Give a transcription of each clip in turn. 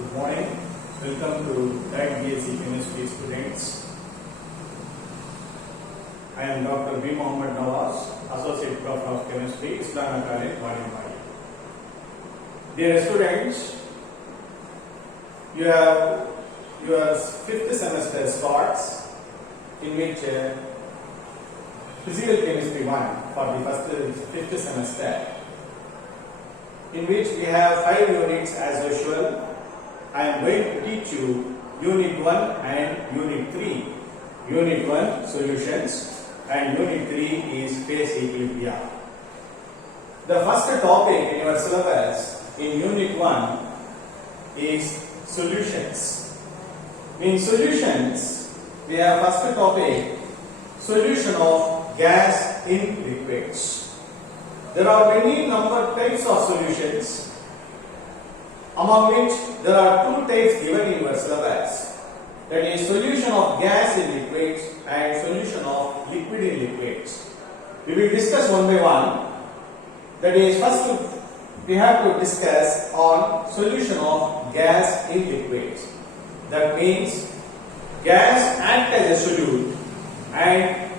Good morning. Welcome to Tech BSc Chemistry students. I am Dr. B. Mohammed Nawaz, Associate Professor of Chemistry, Islamic College, Vadimari. Dear students, your fifth semester starts, in which Physical Chemistry 1 for the fifth semester, in which we have 5 units as usual. I am going to teach you Unit 1 and Unit 3. Unit 1 solutions and Unit 3 is phase equilibria. The first topic in your syllabus in Unit 1 is solutions. In solutions, we have first topic solution of gas in liquids. There are many types of solutions, among which there are 2 types given in your syllabus. That is solution of gas in liquids and solution of liquid in liquids. We will discuss one by one. That is, first we have to discuss on solution of gas in liquids. That means gas act as a solute and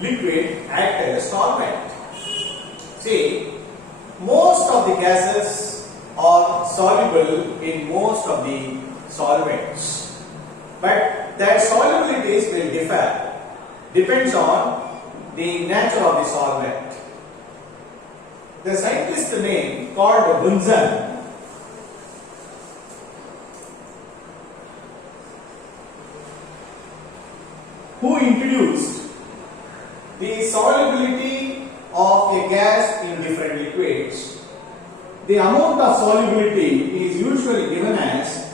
liquid act as a solvent. See, most of the gases are soluble in most of the solvents, but their solubilities will differ, depends on the nature of the solvent. The scientist name called Bunsen who introduced the solubility of a gas in different liquids. The amount of solubility is usually given as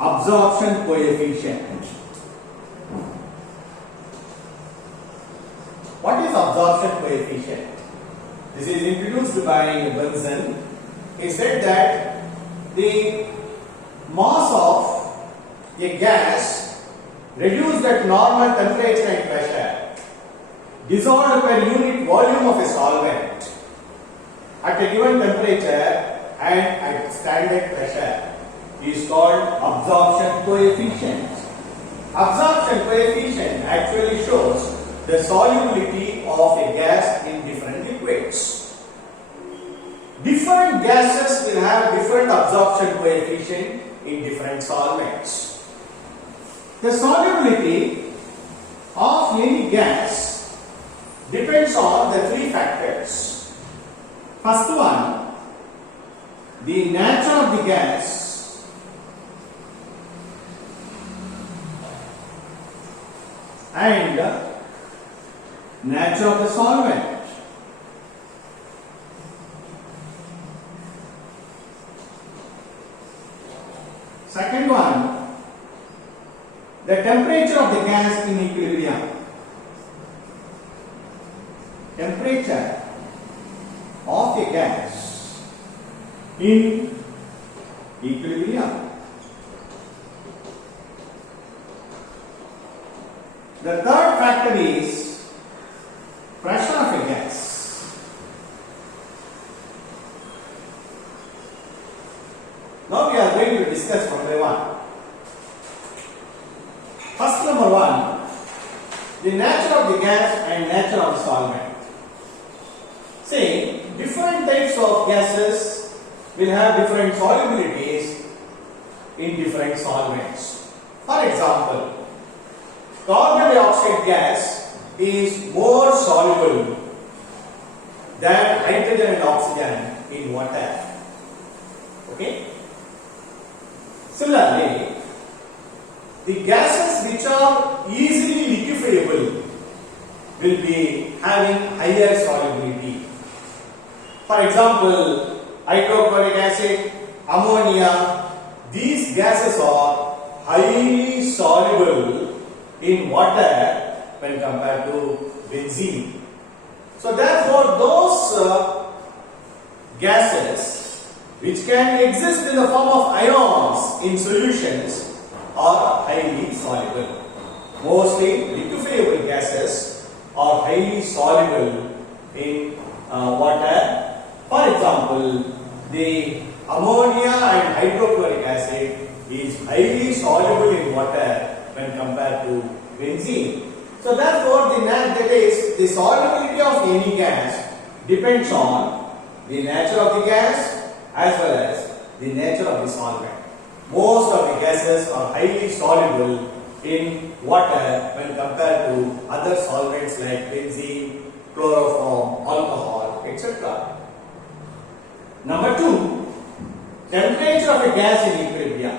absorption coefficient. What is absorption coefficient? This is introduced by Bunsen. He said that the mass of a gas reduced at normal temperature and pressure, dissolved per unit volume of a solvent at a given temperature and at standard pressure is called absorption coefficient. Absorption coefficient actually shows the solubility of a gas in different liquids. Different gases will have different absorption coefficient in different solvents. The solubility of any gas depends on the 3 factors. First one, the nature of the gas, and nature of the solvent. Second one, the temperature of the gas in equilibrium. Temperature of a gas in equilibrium. The third factor is pressure of a gas. Now we are going to discuss one by one. First, number 1, the nature of the gas and nature of the solvent. See, different types of gases will have different solubilities in different solvents. For example, carbon dioxide gas is more soluble than hydrogen and oxygen in water. Okay? Similarly, the gases which are easily liquefiable will be having higher solubility. For example, hydrochloric acid, ammonia, these gases are highly soluble in water when compared to benzene. So therefore, those gases which can exist in the form of ions in solutions are highly soluble. Mostly liquefiable gases are highly soluble in water. For example, the ammonia and hydrochloric acid is highly soluble in water when compared to benzene. So therefore, that is the solubility of any gas depends on the nature of the gas as well as the nature of the solvent. Most of the gases are highly soluble in water when compared to other solvents like benzene, chloroform, alcohol, etc. Number 2, temperature of a gas in equilibrium.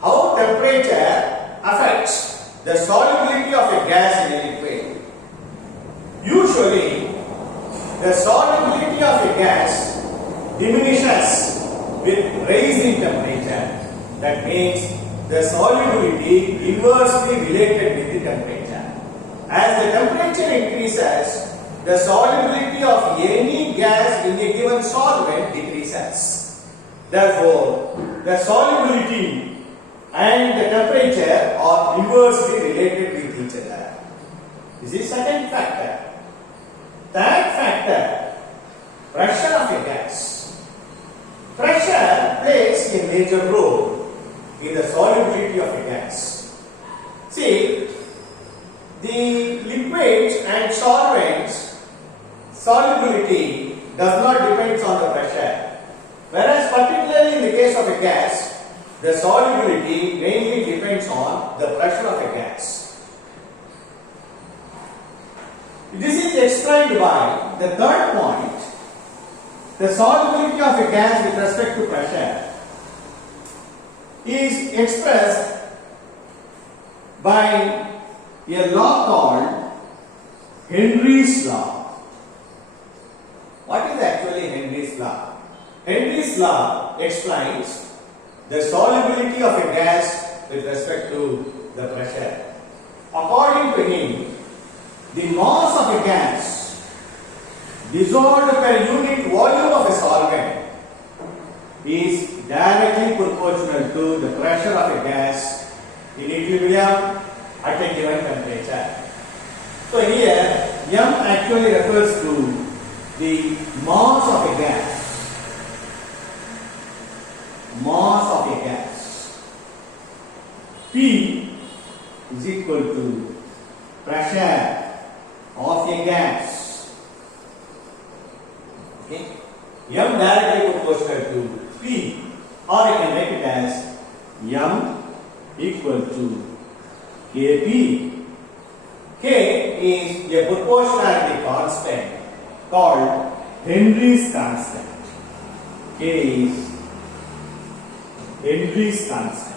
How temperature affects the solubility of a gas in a liquid. Usually, the solubility of a gas diminishes with rising temperature. That means the solubility inversely related with the temperature. As the temperature increases, the solubility of any gas in a given solvent decreases. Therefore, the solubility and the temperature are inversely related with each other. This is second factor. Third factor, pressure of a gas. Pressure plays a major role in the solubility of a gas. See, the liquids and solvents solubility does not depend on the pressure, whereas particularly in the case of a gas, the solubility mainly depends on the pressure of a gas. This is explained by the third point, the solubility of a gas with respect to pressure is expressed by a law called Henry's law. What is actually Henry's law? Henry's law explains the solubility of a gas with respect to the pressure. According to him, the mass of a gas dissolved per unit volume of a solvent is directly proportional to the pressure of a gas in equilibrium at a given temperature. So here M actually refers to the mass of a gas. Mass of a gas. P is equal to pressure of a gas. Okay. M directly proportional to P, or I can write it as M equal to Kp. K is a proportionality constant called Henry's constant. K is Henry's constant.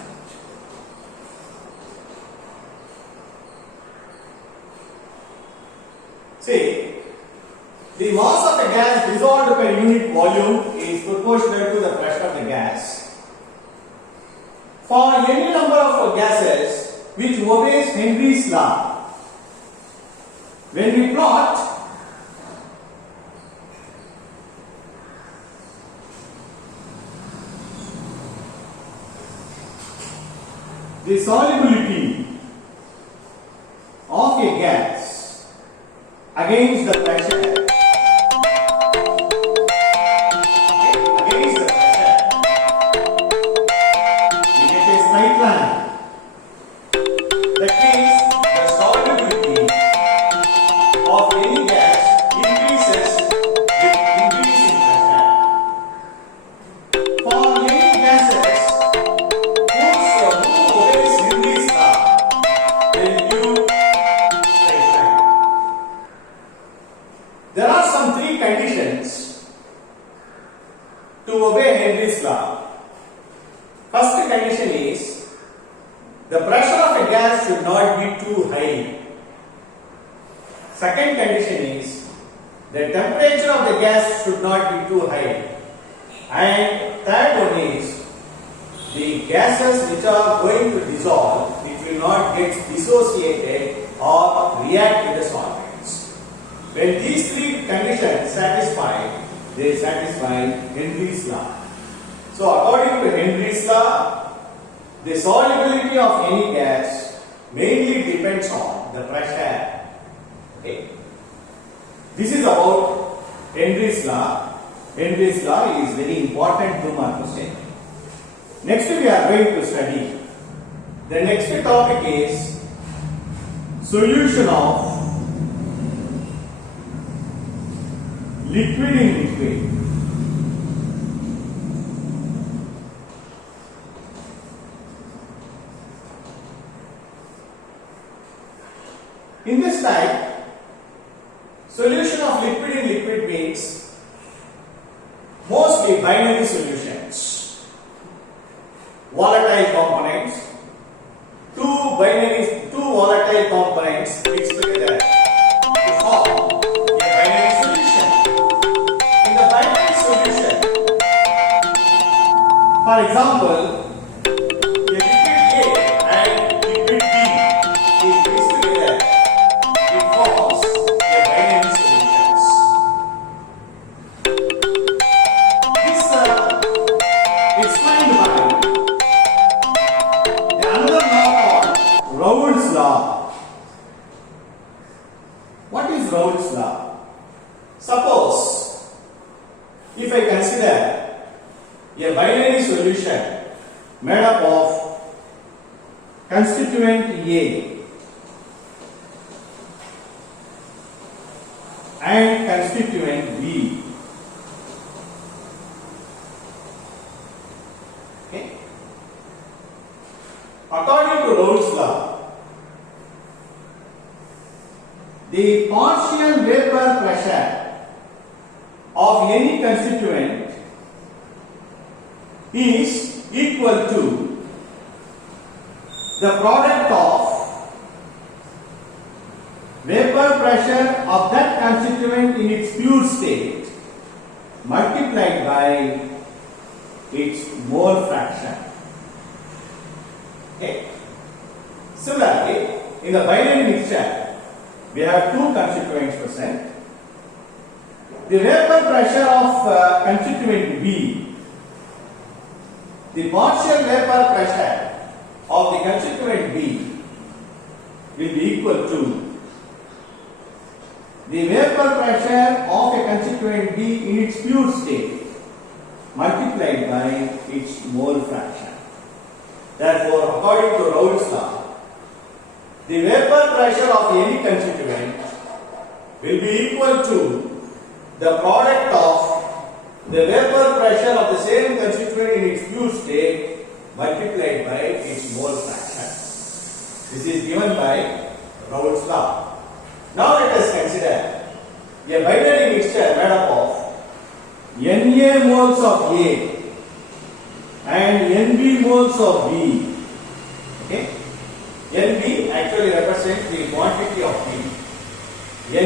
See, the mass of a gas dissolved per unit volume is proportional to the pressure of the gas. For any number of gases which obeys Henry's law, when we plot the solubility of a gas against the pressure, there are some three conditions to obey Henry's law. First condition is the pressure of a gas should not be too high. Second condition is the temperature of the gas should not be too high. And third one is the gases which are going to dissolve, it will not get dissociated or react with the solvents. When these three conditions satisfy, they satisfy Henry's law. So according to Henry's law, the solubility of any gas mainly depends on the pressure. Okay. This is about Henry's law. Henry's law is very important 2-mark question. Next we are going to study. The next topic is solution of liquid in liquid. In this type, solution of liquid in liquid means mostly binary solutions, volatile components, two volatile components mixed together to form a binary solution. In the binary solution, for example, a liquid A and liquid B is mixed together, it forms a binary solutions. This explained by the another law called Raoult's law. What is Raoult's law? Suppose if I consider a binary solution made up of constituent A and constituent B. Okay. According to Raoult's law, the partial vapor pressure of any constituent is equal to the product of vapor pressure of that constituent in its pure state multiplied by its mole fraction. Okay. Similarly, in the binary mixture, we have two constituents present. The vapor pressure of constituent B, the partial vapor pressure of the constituent B will be equal to the vapor pressure of a constituent B in its pure state multiplied by its mole fraction. Therefore, according to Raoult's law, the vapor pressure of any constituent will be equal to the product of the vapor pressure of the same constituent in its pure state multiplied by its mole fraction. This is given by Raoult's law. Now let us consider a binary mixture made up of Na moles of A and Nb moles of B. Okay? Nb actually represents the quantity of B. Na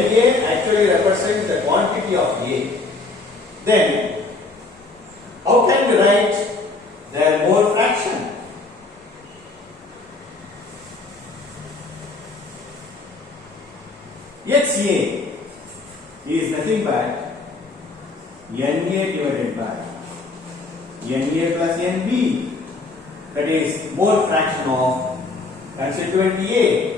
actually represents the quantity of A. Then, how can we write their mole fraction? HA is nothing but Na divided by Na plus Nb, that is mole fraction of constituent A.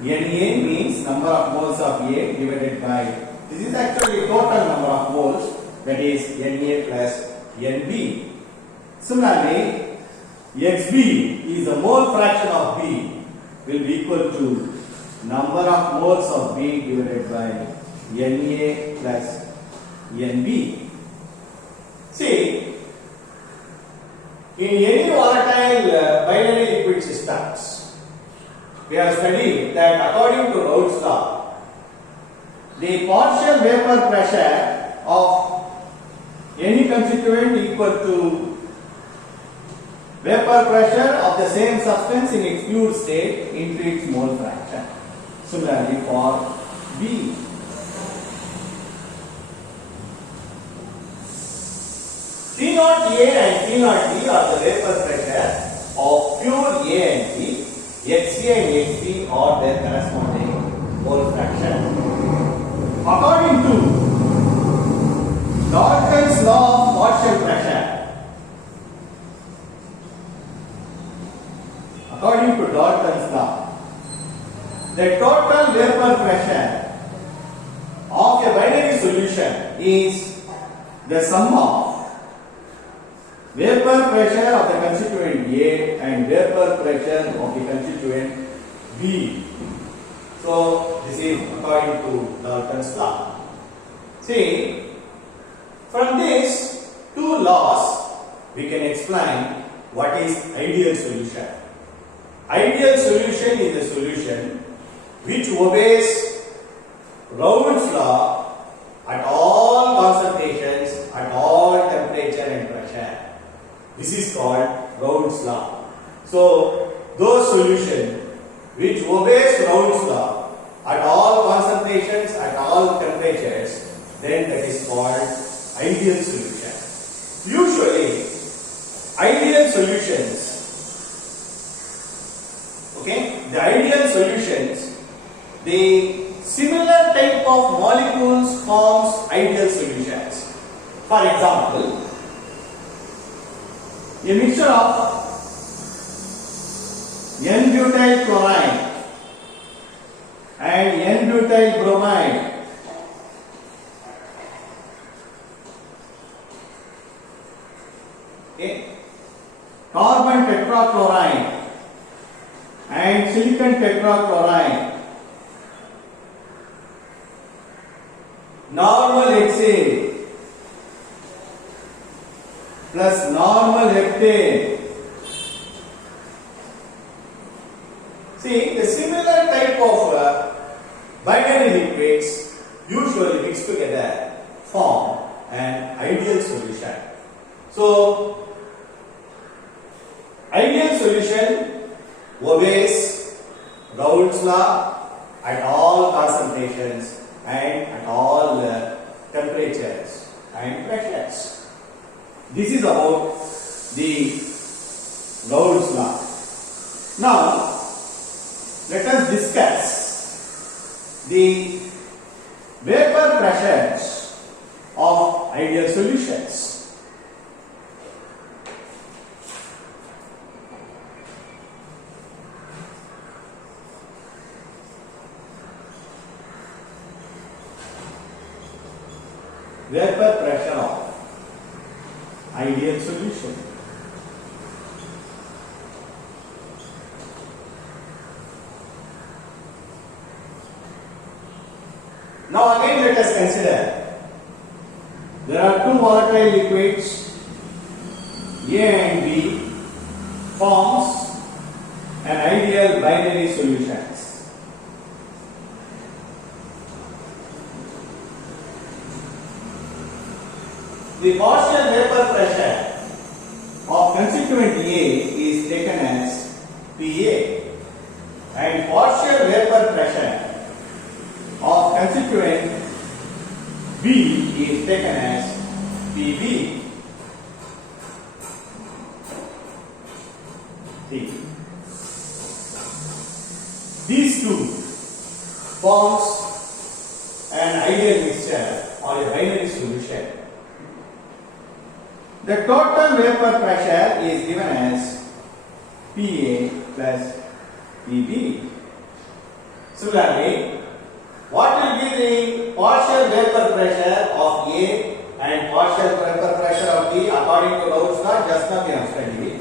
Na means number of moles of A divided by, this is actually total number of moles, that is Na plus Nb. Similarly, Xb is the mole fraction of B will be equal to number of moles of B divided by Na plus Nb. See, in any volatile binary liquid systems, we have studied that according to Raoult's law, the partial vapor pressure of any constituent equal to vapor pressure of the same substance in its pure state into its mole fraction. Similarly for B. T naught A and T naught B are the vapor pressure of pure A and B. Xa and Xb are their corresponding mole fraction. According to Dalton's law of partial pressure, according to Dalton's law, the total vapor pressure of a binary solution is the sum of vapor pressure of the constituent A and vapor pressure of the constituent B. So this is according to Dalton's law. See, from these two laws we can explain what is ideal solution. Ideal solution is a solution which obeys Raoult's law at all concentrations, at all temperature and pressure. This is called Raoult's law. So those solutions which obeys Raoult's law at all concentrations, at all temperatures, then that is called ideal solution. Usually, ideal solutions, okay, the ideal solutions, the similar type of molecules forms ideal solutions. For example, a mixture of N-butyl chloride and N-butyl bromide carbon tetrachloride and silicon tetrachloride, normal hexane plus normal heptane. See, the similar type of binary liquids usually mixed together form an ideal solution. So, ideal solution obeys Raoult's law at all concentrations and at all temperatures and pressures. This is about the Raoult's law. Now, let us discuss the vapor pressures of ideal solutions. Vapor pressure of ideal solution. Now again let us consider there are two volatile liquids A and B forms an ideal binary solutions. The partial vapor pressure of constituent A is taken as PA and partial vapor pressure of constituent B is taken as PB. See, these two forms an ideal mixture or a binary solution. The total vapor pressure is given as PA plus PB. Similarly, what will be the partial vapor pressure of A and partial vapor pressure of B according to Raoult's law? Just now we have studied.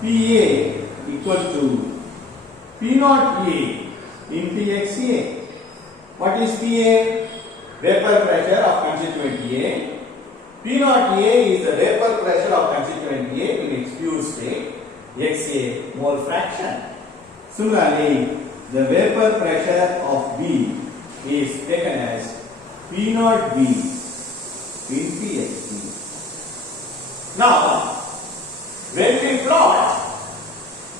PA equal to P naught A into XA. What is PA? Vapor pressure of constituent A. P naught A is the vapor pressure of constituent A in its pure state, XA mole fraction. Similarly, the vapor pressure of B is taken as P naught B into XB. Now, when we plot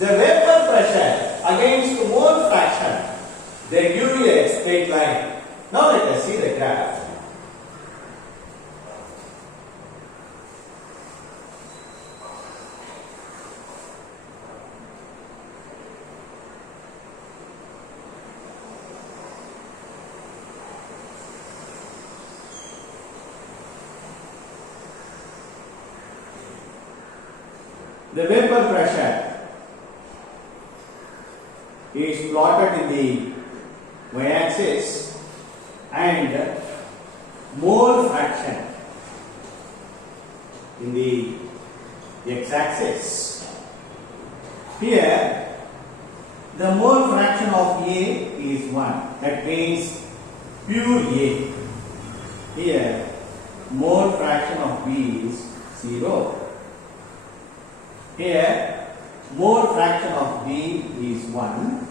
the vapor pressure against mole fraction, they give you a straight line. Now let us see the graph. The vapor pressure is plotted in the y-axis and mole fraction in the x-axis. Here, the mole fraction of A is 1. That means pure A. Here, mole fraction of B is 0. Here, mole fraction of B is 1.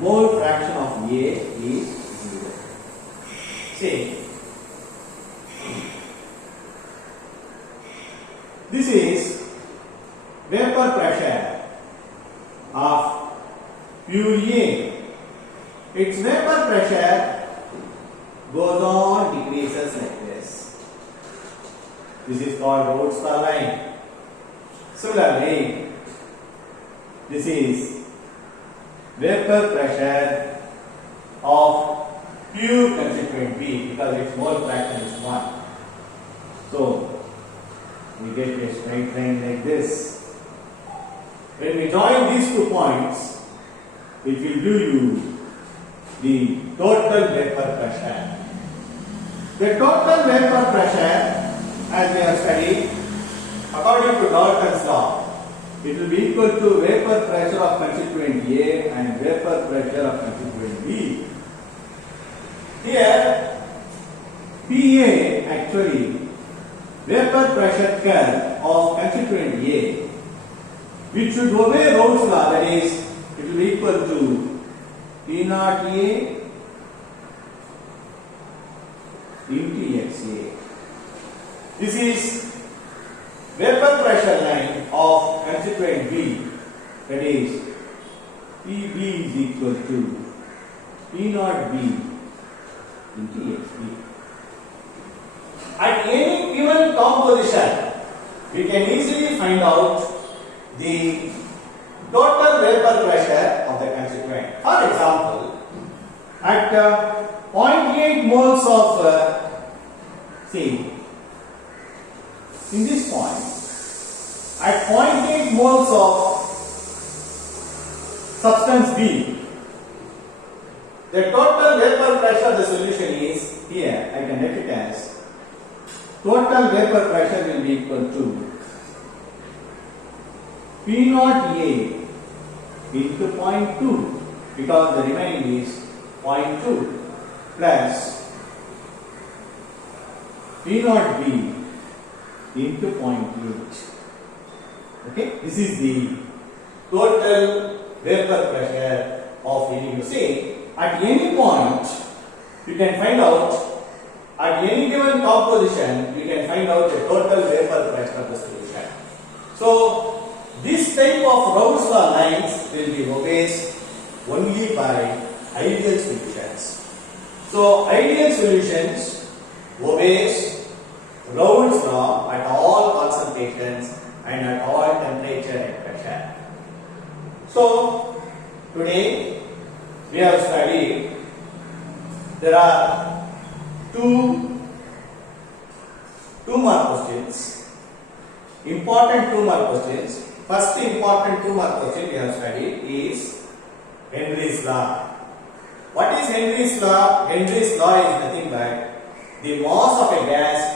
Mole fraction of A is 0. See, this is vapor pressure of pure A. Its vapor pressure goes on, decreases like this. This is called Rhodes law line. Similarly, this is vapor pressure of pure constituent B because its mole fraction is 1. So, we get a straight line like this. When we join these 2 points, it will give you the total vapor pressure. The total vapor pressure, as we have studied, according to Dalton's law, it will be equal to vapor pressure of constituent A and vapor pressure of constituent B. Here, PA actually vapor pressure curve of constituent A, which should obey Rhodes law, that is, it will be equal to P naught A into XA. This is vapor pressure line of constituent B, that is, PB is equal to P naught B into XB. At any given composition, we can easily find out the total vapor pressure of the constituent. For example, at 0.8 moles of see, in this point, at 0.8 moles of substance B, the total vapor pressure of the solution is, here I can write it as, total vapor pressure will be equal to P naught A into 0.2 because the remaining is 0.2 plus P naught B into 0.8. Okay, this is the total vapor pressure of any. You see, at any point you can find out, at any given composition you can find out the total vapor pressure of the solution. So, this type of Rhodes law lines will be obeyed only by ideal solutions. So, ideal solutions obeys Rhodes law at all concentrations and at all temperature and pressure. So, today we have studied, there are two mark questions, important 2 mark questions. First important 2 mark question we have studied is Henry's law. What is Henry's law? Henry's law is nothing but the mass of a gas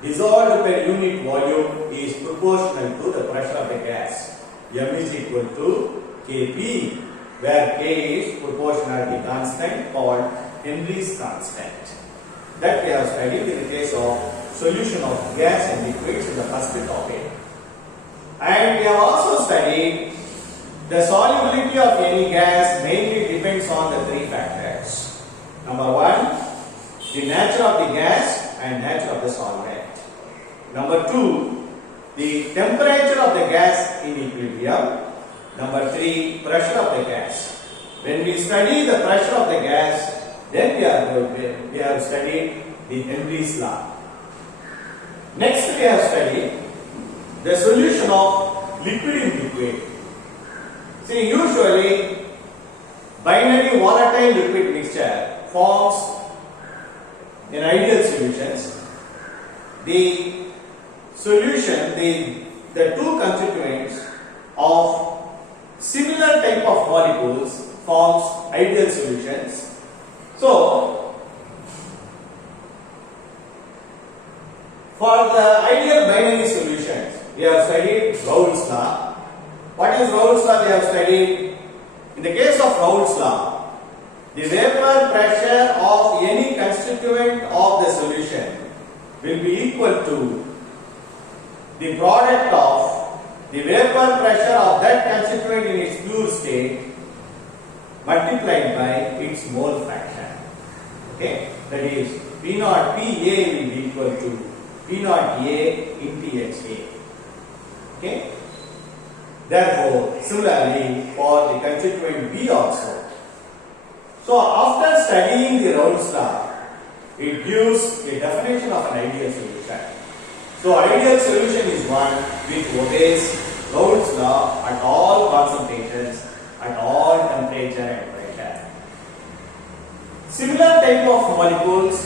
dissolved per unit volume is proportional to the pressure of the gas. M is equal to Kp, where K is proportionality constant called Henry's constant. That we have studied in the case of solution of gas and liquids in the first topic. And we have also studied the solubility of any gas mainly depends on the 3 factors. Number 1, the nature of the gas and nature of the solvent. Number 2, the temperature of the gas in equilibrium. Number 3, pressure of the gas. When we study the pressure of the gas, then we have studied the Henry's law. Next we have studied the solution of liquid in liquid. See, usually binary volatile liquid mixture forms in ideal solutions. The solution, the 2 constituents of similar type of molecules forms ideal solutions. So, for the ideal binary solution, we have studied Raoult's law. What is Raoult's law we have studied? In the case of Raoult's law, the vapor pressure of any constituent of the solution will be equal to the product of the vapor pressure of that constituent in its pure state multiplied by its mole fraction. Okay, that is P naught PA will be equal to P naught A into HA. Okay. Therefore, similarly for the constituent B also. So after studying the Raoult's law, it gives a definition of an ideal solution. So ideal solution is one which obeys Raoult's law at all concentrations, at all temperature and pressure. Similar type of molecules,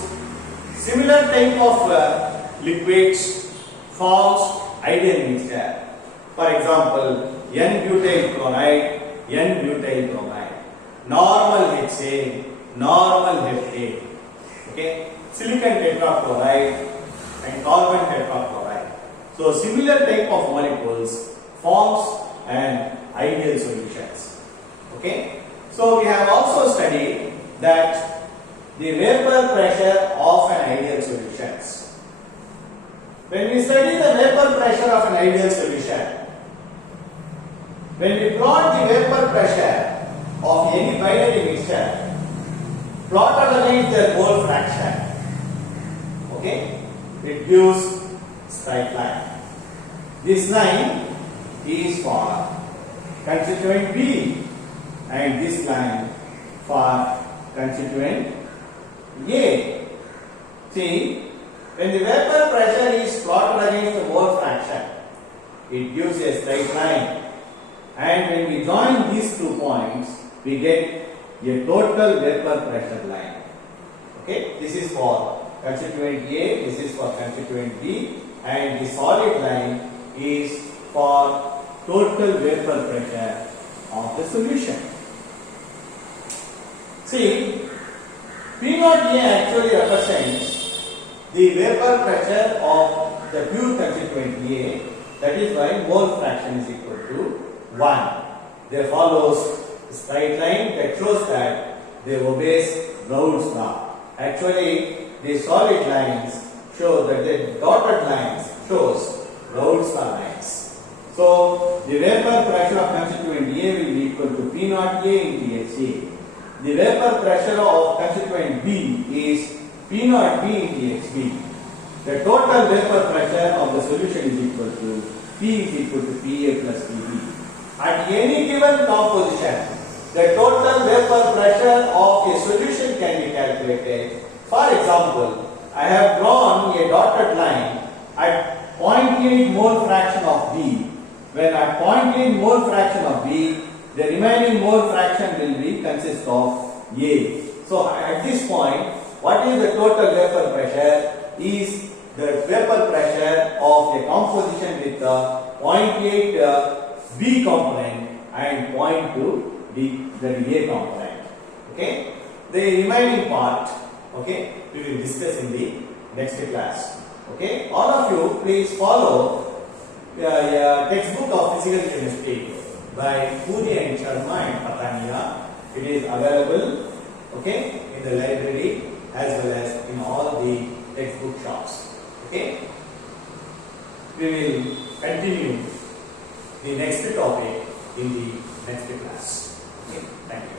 similar type of liquids forms ideal mixture. For example, N-butyl chloride, N-butyl bromide, normal HA, normal HA, okay, silicon tetrachloride and carbon tetrachloride. So similar type of molecules forms an ideal solutions. Okay, so we have also studied that the vapor pressure of an ideal solutions. When we study the vapor pressure of an ideal solution, when we plot the vapor pressure of any binary mixture, plotted against their mole fraction, okay, it gives straight line. This line is for constituent B and this line for constituent A. See, when the vapor pressure is plotted against the mole fraction, it gives a straight line. And when we join these 2 points, we get a total vapor pressure line. Okay, this is for constituent A, this is for constituent B, and the solid line is for total vapor pressure of the solution. See, P naught A actually represents the vapor pressure of the pure constituent A. That is why mole fraction is equal to 1. There follows a straight line that shows that they obeys Raoult's law. Actually, the solid lines show that the dotted lines shows Raoult's law lines. So the vapor pressure of constituent A will be equal to P naught A into HA. The vapor pressure of constituent B is P naught B into HB. The total vapor pressure of the solution is equal to P is equal to PA plus PB. At any given composition, the total vapor pressure of a solution can be calculated. For example, I have drawn a dotted line at 0.8 mole fraction of B. When at 0.8 mole fraction of B, the remaining mole fraction will be consist of A. So at this point, what is the total vapor pressure? Is the vapor pressure of a composition with 0.8 B component and 0.2 the A component. Okay, the remaining part, okay, we will discuss in the next class. Okay, all of you please follow textbook of physical chemistry by Puri and Sharma and Patania. It is available, okay, in the library as well as in all the textbook shops. Okay, we will continue the next topic in the next class. Okay, thank you.